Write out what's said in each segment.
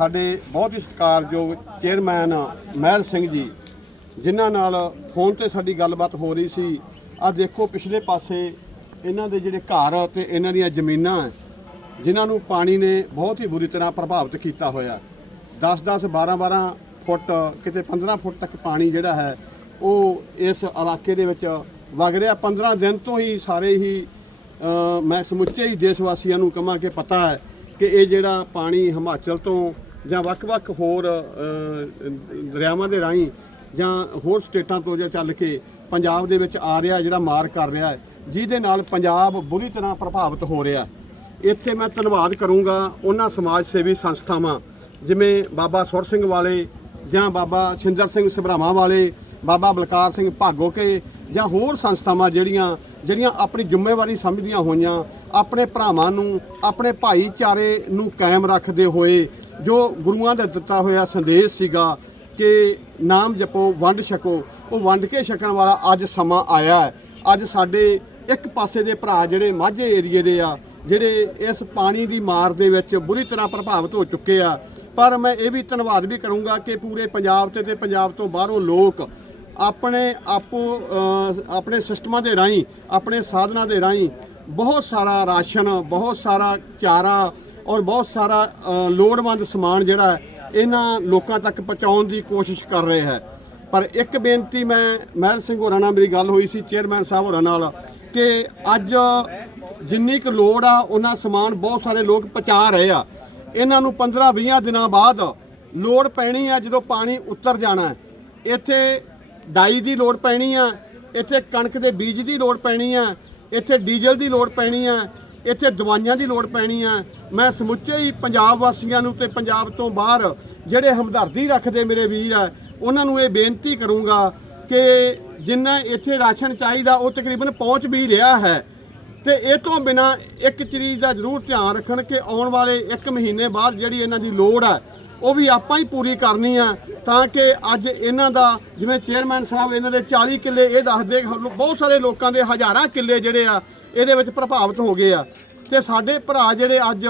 ਸਾਡੇ ਬਹੁਤ ਹੀ ਸਤਿਕਾਰਯੋਗ ਚੇਅਰਮੈਨ ਮਹਿਲ ਸਿੰਘ ਜੀ, ਜਿਨ੍ਹਾਂ ਨਾਲ ਫੋਨ ਤੇ ਸਾਡੀ ਗੱਲਬਾਤ ਹੋ ਰਹੀ ਸੀ। ਆ ਦੇਖੋ ਪਿਛਲੇ ਪਾਸੇ ਇਹਨਾਂ ਦੇ ਜਿਹੜੇ ਘਰ ਤੇ ਇਹਨਾਂ ਦੀਆਂ ਜ਼ਮੀਨਾਂ ਜਿਨ੍ਹਾਂ ਨੂੰ ਪਾਣੀ ਨੇ ਬਹੁਤ ਹੀ ਬੁਰੀ ਤਰ੍ਹਾਂ ਪ੍ਰਭਾਵਿਤ ਕੀਤਾ ਹੋਇਆ। 10-10 12-12 ਫੁੱਟ, ਕਿਤੇ 15 ਫੁੱਟ ਤੱਕ ਪਾਣੀ ਜਿਹੜਾ ਹੈ, ਉਹ ਇਸ ਇਲਾਕੇ ਦੇ ਵਿੱਚ ਵਗ ਰਿਹਾ। 15 ਦਿਨ ਤੋਂ ਹੀ ਸਾਰੇ ਹੀ ਮੈਂ ਸਮੁੱਚੇ ਹੀ ਦੇਸ਼ ਵਾਸੀਆਂ ਨੂੰ ਕਹਾਂ ਕਿ ਪਤਾ ਹੈ ਕਿ ਇਹ ਜਿਹੜਾ ਪਾਣੀ ਹਿਮਾਚਲ ਤੋਂ ਜਾਂ ਵੱਖ-ਵੱਖ ਹੋਰ ਦਰਿਆਵਾਂ ਦੇ ਰਾਹੀਂ ਜਾਂ ਹੋਰ ਸਟੇਟਾਂ ਤੋਂ ਜਾਂ ਚੱਲ ਕੇ ਪੰਜਾਬ ਦੇ ਵਿੱਚ ਆ ਰਿਹਾ ਜਿਹੜਾ ਮਾਰ ਕਰ ਰਿਹਾ ਜਿਹਦੇ ਨਾਲ ਪੰਜਾਬ ਬੁਰੀ ਤਰ੍ਹਾਂ ਪ੍ਰਭਾਵਿਤ ਹੋ ਰਿਹਾ ਇੱਥੇ ਮੈਂ ਧੰਨਵਾਦ ਕਰੂੰਗਾ ਉਹਨਾਂ ਸਮਾਜ ਸੇਵੀ ਸੰਸਥਾਵਾਂ, ਜਿਵੇਂ ਬਾਬਾ ਸੁਰ ਸਿੰਘ ਵਾਲੇ ਜਾਂ ਬਾਬਾ ਛਿੰਦਰ ਸਿੰਘ ਸਭਰਾਵਾਂ ਵਾਲੇ, ਬਾਬਾ ਬਲਕਾਰ ਸਿੰਘ ਭਾਗੋਕੇ ਜਾਂ ਹੋਰ ਸੰਸਥਾਵਾਂ ਜਿਹੜੀਆਂ ਜਿਹੜੀਆਂ ਆਪਣੀ ਜ਼ਿੰਮੇਵਾਰੀ ਸਮਝਦੀਆਂ ਹੋਈਆਂ, ਆਪਣੇ ਭਰਾਵਾਂ ਨੂੰ, ਆਪਣੇ ਭਾਈਚਾਰੇ ਨੂੰ ਕਾਇਮ ਰੱਖਦੇ ਹੋਏ ਜੋ ਗੁਰੂਆਂ ਦਾ ਦਿੱਤਾ ਹੋਇਆ ਸੰਦੇਸ਼ ਸੀਗਾ ਕਿ ਨਾਮ ਜਪੋ, ਵੰਡ ਛਕੋ, ਉਹ ਵੰਡ ਕੇ ਛਕਣ ਵਾਲਾ ਅੱਜ ਸਮਾਂ ਆਇਆ ਹੈ। ਅੱਜ ਸਾਡੇ ਇੱਕ ਪਾਸੇ ਦੇ ਭਰਾ ਜਿਹੜੇ ਮਾਝੇ ਏਰੀਏ ਦੇ ਆ, ਜਿਹੜੇ ਇਸ ਪਾਣੀ ਦੀ ਮਾਰ ਦੇ ਵਿੱਚ ਬੁਰੀ ਤਰ੍ਹਾਂ ਪ੍ਰਭਾਵਿਤ ਹੋ ਚੁੱਕੇ ਆ, ਪਰ ਮੈਂ ਇਹ ਵੀ ਧੰਨਵਾਦ ਵੀ ਕਰੂੰਗਾ ਕਿ ਪੂਰੇ ਪੰਜਾਬ ਤੇ ਤੇ ਪੰਜਾਬ ਤੋਂ ਬਾਹਰੋਂ ਲੋਕ ਆਪਣੇ ਆਪੋ ਆਪਣੇ ਸਿਸਟਮਾਂ ਦੇ ਰਾਹੀਂ, ਆਪਣੇ ਸਾਧਨਾਂ ਦੇ ਰਾਹੀਂ ਬਹੁਤ ਸਾਰਾ ਰਾਸ਼ਨ, ਬਹੁਤ ਸਾਰਾ ਚਾਰਾ ਔਰ ਬਹੁਤ ਸਾਰਾ ਲੋੜਵੰਦ ਸਮਾਨ ਜਿਹੜਾ ਇਹਨਾਂ ਲੋਕਾਂ ਤੱਕ ਪਹੁੰਚਾਉਣ ਦੀ ਕੋਸ਼ਿਸ਼ ਕਰ ਰਹੇ ਹੈ। ਪਰ ਇੱਕ ਬੇਨਤੀ ਮੈਂ, ਮਹਿਲ ਸਿੰਘ ਹੋਰਾਂ ਨਾਲ ਮੇਰੀ ਗੱਲ ਹੋਈ ਸੀ, ਚੇਅਰਮੈਨ ਸਾਹਿਬ ਹੋਰਾਂ ਨਾਲ, ਕਿ ਅੱਜ ਜਿੰਨੀ ਕੁ ਲੋੜ ਆ, ਉਹਨਾਂ ਸਮਾਨ ਬਹੁਤ ਸਾਰੇ ਲੋਕ ਪਹੁੰਚਾ ਰਹੇ ਆ। ਇਹਨਾਂ ਨੂੰ 15-20 ਦਿਨਾਂ ਬਾਅਦ ਲੋੜ ਪੈਣੀ ਆ, ਜਦੋਂ ਪਾਣੀ ਉੱਤਰ ਜਾਣਾ ਇੱਥੇ ਡਾਈ ਦੀ ਲੋੜ ਪੈਣੀ ਆ, ਇੱਥੇ ਕਣਕ ਦੇ ਬੀਜ ਦੀ ਲੋੜ ਪੈਣੀ ਆ, ਇੱਥੇ ਡੀਜ਼ਲ ਦੀ ਲੋੜ ਪੈਣੀ ਆ ਇੱਥੇ ਦਵਾਈਆਂ ਦੀ ਲੋੜ ਪੈਣੀ ਆ। ਮੈਂ ਸਮੁੱਚੇ ਹੀ ਪੰਜਾਬ ਵਾਸੀਆਂ ਨੂੰ ਤੇ ਪੰਜਾਬ ਤੋਂ ਬਾਹਰ ਜਿਹੜੇ ਹਮਦਰਦੀ ਰੱਖਦੇ ਮੇਰੇ ਵੀਰ ਆ, ਉਹਨਾਂ ਨੂੰ ਇਹ ਬੇਨਤੀ ਕਰੂੰਗਾ ਕਿ ਜਿੰਨਾ ਇੱਥੇ ਰਾਸ਼ਨ ਚਾਹੀਦਾ, ਉਹ ਤਕਰੀਬਨ ਪਹੁੰਚ ਵੀ ਰਿਹਾ ਹੈ। ਤੇ ਇਹ ਤੋਂ ਬਿਨਾ ਇੱਕ ਚੀਜ਼ ਦਾ ਜ਼ਰੂਰ ਧਿਆਨ ਰੱਖਣ ਕਿ ਆਉਣ ਵਾਲੇ 1 ਮਹੀਨੇ ਬਾਅਦ ਜਿਹੜੀ ਇਹਨਾਂ ਦੀ ਲੋੜ ਹੈ ਉਹ ਵੀ ਆਪਾਂ ਹੀ ਪੂਰੀ ਕਰਨੀ ਆ ਤਾਂ ਕਿ ਅੱਜ ਇਹਨਾਂ ਦਾ, ਜਿਵੇਂ ਚੇਅਰਮੈਨ ਸਾਹਿਬ ਇਹਨਾਂ ਦੇ 40 ਕਿੱਲੇ ਇਹ ਦੱਸਦੇ ਬਹੁਤ ਸਾਰੇ ਲੋਕਾਂ ਦੇ ਹਜ਼ਾਰਾਂ ਕਿੱਲੇ ਜਿਹੜੇ ਆ ਇਹਦੇ ਵਿੱਚ ਪ੍ਰਭਾਵਿਤ ਹੋ ਗਏ ਆ। ਤੇ ਸਾਡੇ ਭਰਾ ਜਿਹੜੇ ਅੱਜ,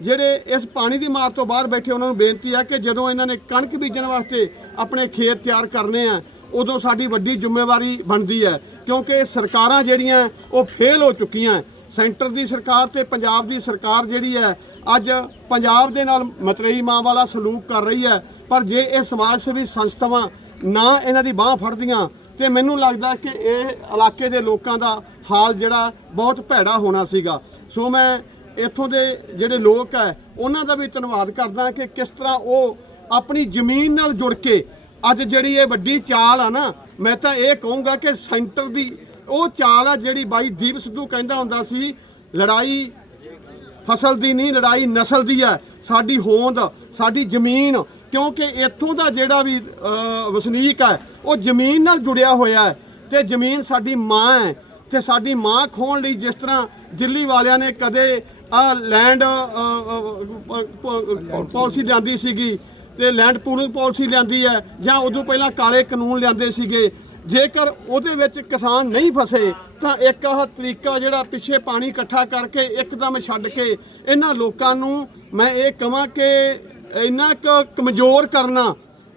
ਜਿਹੜੇ ਇਸ ਪਾਣੀ ਦੀ ਮਾਰ ਤੋਂ ਬਾਹਰ ਬੈਠੇ, ਉਹਨਾਂ ਨੂੰ ਬੇਨਤੀ ਆ ਕਿ ਜਦੋਂ ਇਹਨਾਂ ਨੇ ਕਣਕ ਬੀਜਣ ਵਾਸਤੇ ਆਪਣੇ ਖੇਤ ਤਿਆਰ ਕਰਨੇ ਆ, ਉਦੋਂ ਸਾਡੀ ਵੱਡੀ ਜ਼ਿੰਮੇਵਾਰੀ ਬਣਦੀ ਹੈ। ਕਿਉਂਕਿ ਸਰਕਾਰਾਂ ਜਿਹੜੀਆਂ, ਉਹ ਫੇਲ ਹੋ ਚੁੱਕੀਆਂ। ਸੈਂਟਰ ਦੀ ਸਰਕਾਰ ਤੇ ਪੰਜਾਬ ਦੀ ਸਰਕਾਰ ਜਿਹੜੀ ਹੈ, ਅੱਜ ਪੰਜਾਬ ਦੇ ਨਾਲ ਮਤਰੇਈ ਮਾਂ ਵਾਲਾ ਸਲੂਕ ਕਰ ਰਹੀ ਹੈ। ਪਰ ਜੇ ਇਹ ਸਮਾਜ ਸੇਵੀ ਸੰਸਥਾਵਾਂ ਨਾ ਇਹਨਾਂ ਦੀ ਬਾਹ ਫੜਦੀਆਂ ਤੇ ਮੈਨੂੰ ਲੱਗਦਾ ਕਿ ਇਹ ਇਲਾਕੇ ਦੇ ਲੋਕਾਂ ਦਾ ਹਾਲ ਜਿਹੜਾ ਬਹੁਤ ਭੈੜਾ ਹੋਣਾ ਸੀਗਾ। ਸੋ ਮੈਂ ਇੱਥੋਂ ਦੇ ਜਿਹੜੇ ਲੋਕ ਹੈ, ਉਹਨਾਂ ਦਾ ਵੀ ਧੰਨਵਾਦ ਕਰਦਾ ਕਿ ਕਿਸ ਤਰ੍ਹਾਂ ਉਹ ਆਪਣੀ ਜ਼ਮੀਨ ਨਾਲ ਜੁੜ ਕੇ ਅੱਜ ਜਿਹੜੀ ਇਹ ਵੱਡੀ ਚਾਲ ਆ ਨਾ, ਮੈਂ ਤਾਂ ਇਹ ਕਹੂੰਗਾ ਕਿ ਸੈਂਟਰ ਦੀ ਉਹ ਚਾਲ ਆ ਜਿਹੜੀ ਬਾਈ ਦੀਪ ਸਿੱਧੂ ਕਹਿੰਦਾ ਹੁੰਦਾ ਸੀ, ਲੜਾਈ ਫਸਲ ਦੀ ਨਹੀਂ, ਲੜਾਈ ਨਸਲ ਦੀ ਹੈ। ਸਾਡੀ ਹੋਂਦ, ਸਾਡੀ ਜ਼ਮੀਨ, ਕਿਉਂਕਿ ਇੱਥੋਂ ਦਾ ਜਿਹੜਾ ਵੀ ਵਸਨੀਕ ਹੈ, ਉਹ ਜ਼ਮੀਨ ਨਾਲ ਜੁੜਿਆ ਹੋਇਆ ਹੈ ਤੇ ਜ਼ਮੀਨ ਸਾਡੀ ਮਾਂ ਹੈ ਤੇ ਸਾਡੀ ਮਾਂ ਖੋਣ ਲਈ ਜਿਸ ਤਰ੍ਹਾਂ ਦਿੱਲੀ ਵਾਲਿਆਂ ਨੇ ਕਦੇ ਆ ਲੈਂਡ ਪਾਲਿਸੀ ਲਿਆਂਦੀ ਸੀਗੀ ਤੇ ਲੈਂਡ ਪੂਲਿੰਗ ਪਾਲਿਸੀ ਲਿਆਂਦੀ ਹੈ ਜਾਂ ਉਦੋਂ ਪਹਿਲਾਂ ਕਾਲੇ ਕਾਨੂੰਨ ਲਿਆਂਦੇ ਸੀਗੇ ਜੇਕਰ ਉਹਦੇ ਵਿੱਚ ਕਿਸਾਨ ਨਹੀਂ ਫਸੇ, ਤਾਂ ਇੱਕ ਆਹ ਤਰੀਕਾ ਜਿਹੜਾ ਪਿੱਛੇ ਪਾਣੀ ਇਕੱਠਾ ਕਰਕੇ ਇੱਕਦਮ ਛੱਡ ਕੇ ਇਹਨਾਂ ਲੋਕਾਂ ਨੂੰ ਮੈਂ ਇਹ ਕਹਾਂ ਕਿ ਇੰਨਾ ਕੁ ਕਮਜ਼ੋਰ ਕਰਨਾ,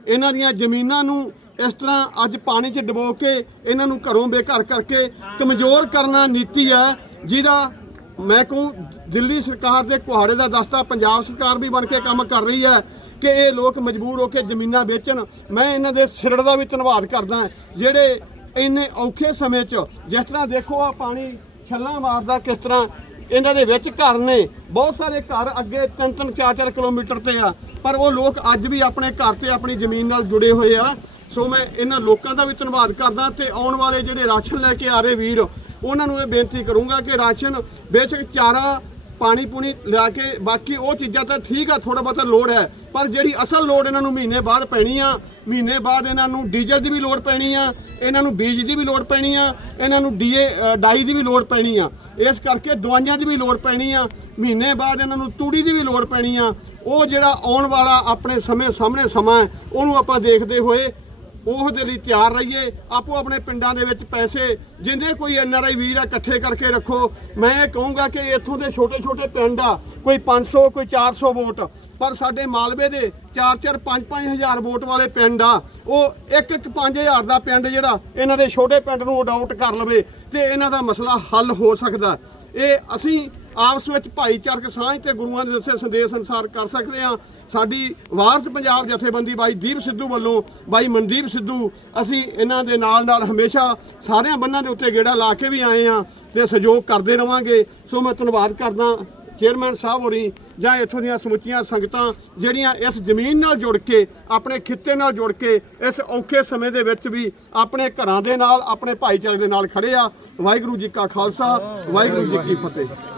ਇਹਨਾਂ ਦੀਆਂ ਜ਼ਮੀਨਾਂ ਨੂੰ ਇਸ ਤਰ੍ਹਾਂ ਅੱਜ ਪਾਣੀ 'ਚ ਡੁਬੋ ਕੇ ਇਹਨਾਂ ਨੂੰ ਘਰੋਂ ਬੇਘਰ ਕਰਕੇ ਕਮਜ਼ੋਰ ਕਰਨਾ ਨੀਤੀ ਹੈ, ਜਿਹਦਾ ਮੈਂ ਕਹੂੰ, ਦਿੱਲੀ ਸਰਕਾਰ ਦੇ ਕੁਹਾੜੇ ਦਾ ਦਸਤਾ ਪੰਜਾਬ ਸਰਕਾਰ ਵੀ ਬਣ ਕੇ ਕੰਮ ਕਰ ਰਹੀ ਹੈ ਕਿ ਇਹ ਲੋਕ ਮਜਬੂਰ ਹੋ ਕੇ ਜ਼ਮੀਨਾਂ ਵੇਚਣ। ਮੈਂ ਇਹਨਾਂ ਦੇ ਸਿਰੜ ਦਾ ਵੀ ਧੰਨਵਾਦ ਕਰਦਾ ਜਿਹੜੇ ਇੰਨੇ ਔਖੇ ਸਮੇਂ 'ਚ ਜਿਸ ਤਰ੍ਹਾਂ ਦੇਖੋ ਆ ਪਾਣੀ ਛੱਲਾਂ ਮਾਰਦਾ ਕਿਸ ਤਰ੍ਹਾਂ ਇਹਨਾਂ ਦੇ ਵਿੱਚ ਘਰ ਨੇ। ਬਹੁਤ ਸਾਰੇ ਘਰ ਅੱਗੇ ਤਿੰਨ ਤਿੰਨ ਚਾਰ ਚਾਰ ਕਿਲੋਮੀਟਰ ਤੇ ਆ, ਪਰ ਉਹ ਲੋਕ ਅੱਜ ਵੀ ਆਪਣੇ ਘਰ ਤੇ ਆਪਣੀ ਜ਼ਮੀਨ ਨਾਲ ਜੁੜੇ ਹੋਏ ਆ। ਸੋ ਮੈਂ ਇਹਨਾਂ ਲੋਕਾਂ ਦਾ ਵੀ ਧੰਨਵਾਦ ਕਰਦਾ ਤੇ ਆਉਣ ਵਾਲੇ ਜਿਹੜੇ ਰਾਸ਼ਨ ਲੈ ਕੇ ਆ ਰਹੇ ਵੀਰ ਉਹਨਾਂ ਨੂੰ ਇਹ ਬੇਨਤੀ ਕਰੂੰਗਾ ਕਿ ਰਾਸ਼ਨ ਬੇਸ਼ੱਕ ਚਾਰਾ ਪਾਣੀ ਪੂਣੀ ਲਿਆ ਕੇ ਬਾਕੀ ਉਹ ਚੀਜ਼ਾਂ ਤਾਂ ਠੀਕ ਆ ਥੋੜਾ ਬਹੁਤਾ ਲੋੜ ਹੈ। ਪਰ ਜਿਹੜੀ ਅਸਲ ਲੋੜ ਇਹਨਾਂ ਨੂੰ ਮਹੀਨੇ ਬਾਅਦ ਪੈਣੀ ਆ ਮਹੀਨੇ ਬਾਅਦ ਇਹਨਾਂ ਨੂੰ ਡੀਜ਼ਲ ਦੀ ਵੀ ਲੋੜ ਪੈਣੀ ਆ ਇਹਨਾਂ ਨੂੰ ਬੀਜ ਦੀ ਵੀ ਲੋੜ ਪੈਣੀ ਆ ਇਹਨਾਂ ਨੂੰ ਡੀਏ ਅ, ਡਾਈ ਦੀ ਵੀ ਲੋੜ ਪੈਣੀ ਆ। ਇਸ ਕਰਕੇ ਦਵਾਈਆਂ ਦੀ ਵੀ ਲੋੜ ਪੈਣੀ ਆ ਮਹੀਨੇ ਬਾਅਦ ਇਹਨਾਂ ਨੂੰ ਤੂੜੀ ਦੀ ਵੀ ਲੋੜ ਪੈਣੀ ਆ। ਉਹ ਜਿਹੜਾ ਆਉਣ ਵਾਲਾ ਆਪਣੇ ਸਮੇਂ ਸਾਹਮਣੇ ਸਮਾਂ ਉਹਨੂੰ ਆਪਾਂ ਦੇਖਦੇ ਹੋਏ ਉਹ ਦੇ ਲਈ ਤਿਆਰ ਰਹੀਏ। ਆਪੋ ਆਪਣੇ ਪਿੰਡਾਂ ਦੇ ਵਿੱਚ ਪੈਸੇ ਜਿੰਦੇ ਕੋਈ ਐੱਨ ਆਰ ਆਈ ਵੀਰ ਆ, ਇਕੱਠੇ ਕਰਕੇ ਰੱਖੋ। ਮੈਂ ਇਹ ਕਹੂੰਗਾ ਕਿ ਇੱਥੋਂ ਦੇ ਛੋਟੇ ਛੋਟੇ ਪਿੰਡ ਆ, ਕੋਈ 500 ਕੋਈ 400 ਵੋਟ, ਪਰ ਸਾਡੇ ਮਾਲਵੇ ਦੇ 4-4 5-5 ਹਜ਼ਾਰ ਵੋਟ ਵਾਲੇ ਪਿੰਡ ਆ, ਉਹ ਇੱਕ ਇੱਕ 5000 ਦਾ ਪਿੰਡ ਜਿਹੜਾ, ਇਹਨਾਂ ਦੇ ਛੋਟੇ ਪਿੰਡ ਨੂੰ ਅਡਾਊਟ ਕਰ ਲਵੇ ਤੇ ਇਹਨਾਂ ਦਾ ਮਸਲਾ ਹੱਲ ਹੋ ਸਕਦਾ। ਇਹ ਅਸੀਂ ਆਪਸ ਵਿੱਚ ਭਾਈਚਾਰਕ ਸਾਂਝ ਤੇ ਗੁਰੂਆਂ ਦੇ ਦੱਸੇ ਸੰਦੇਸ਼ ਅਨੁਸਾਰ ਕਰ ਸਕਦੇ ਹਾਂ। ਸਾਡੀ ਵਾਰਸ ਪੰਜਾਬ ਜਥੇਬੰਦੀ ਬਾਈ ਦੀਪ ਸਿੱਧੂ ਵੱਲੋਂ, ਬਾਈ ਮਨਦੀਪ ਸਿੱਧੂ, ਅਸੀਂ ਇਹਨਾਂ ਦੇ ਨਾਲ ਨਾਲ ਹਮੇਸ਼ਾ ਸਾਰਿਆਂ ਬੰਨਾਂ ਦੇ ਉੱਤੇ ਗੇੜਾ ਲਾ ਕੇ ਵੀ ਆਏ ਆ ਤੇ ਸਹਿਯੋਗ ਕਰਦੇ ਰਵਾਂਗੇ। ਸੋ ਮੈਂ ਧੰਨਵਾਦ ਕਰਦਾ ਚੇਅਰਮੈਨ ਸਾਹਿਬ ਹੋਰੀ ਜਾਂ ਇੱਥੋਂ ਦੀਆਂ ਸਮੁੱਚੀਆਂ ਸੰਗਤਾਂ ਜਿਹੜੀਆਂ ਇਸ ਜ਼ਮੀਨ ਨਾਲ ਜੁੜ ਕੇ, ਆਪਣੇ ਖਿੱਤੇ ਨਾਲ ਜੁੜ ਕੇ, ਇਸ ਔਖੇ ਸਮੇਂ ਦੇ ਵਿੱਚ ਵੀ ਆਪਣੇ ਘਰਾਂ ਦੇ ਨਾਲ, ਆਪਣੇ ਭਾਈਚਾਰੇ ਦੇ ਨਾਲ ਖੜੇ ਆ। ਵਾਹਿਗੁਰੂ ਜੀ ਕਾ ਖਾਲਸਾ, ਵਾਹਿਗੁਰੂ ਜੀ ਕੀ ਫਤਿਹ।